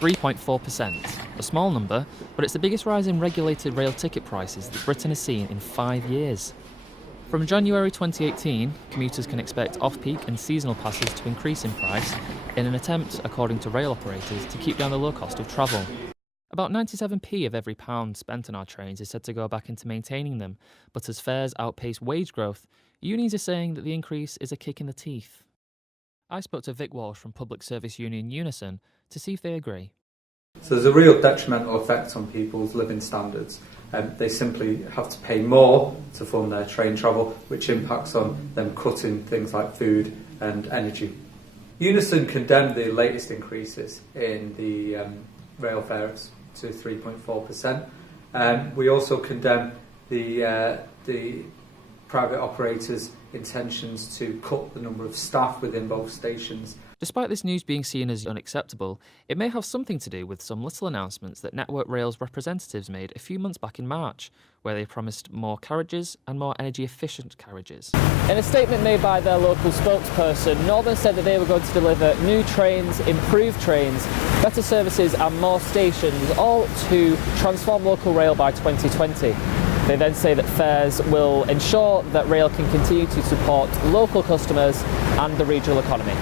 3.4%. A small number, but it's the biggest rise in regulated rail ticket prices that Britain has seen in 5 years. From January 2018, commuters can expect off-peak and seasonal passes to increase in price in an attempt, according to rail operators, to keep down the low cost of travel. About 97p of every pound spent on our trains is said to go back into maintaining them, but as fares outpace wage growth, unions are saying that the increase is a kick in the teeth. I spoke to Vic Walsh from public service union Unison to see if they agree. So there's a real detrimental effect on people's living standards. They simply have to pay more to fund their train travel, which impacts on them cutting things like food and energy. Unison condemned the latest increases in the rail fares to 3.4%. We also condemn the private operators' intentions to cut the number of staff within both stations. Despite this news being seen as unacceptable, it may have something to do with some little announcements that Network Rail's representatives made a few months back in March, where they promised more carriages and more energy-efficient carriages. In a statement made by their local spokesperson, Northern said that they were going to deliver new trains, improved trains, better services and more stations, all to transform local rail by 2020. They then say that fares will ensure that rail can continue to support local customers and the regional economy.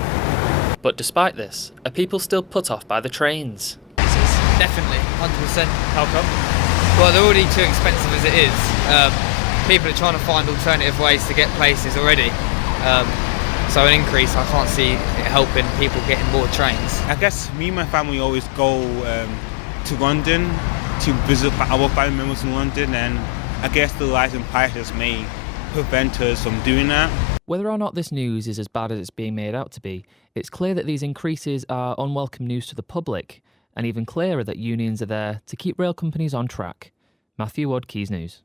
But despite this, are people still put off by the trains? Definitely, 100%. How come? Well, they're already too expensive as it is. People are trying to find alternative ways to get places already. So an increase, I can't see it helping people getting more trains. I guess me and my family always go to London to visit our family members in London, and I guess the rise in prices may prevent us from doing that. Whether or not this news is as bad as it's being made out to be, it's clear that these increases are unwelcome news to the public, and even clearer that unions are there to keep rail companies on track. Matthew Wood, Keys News.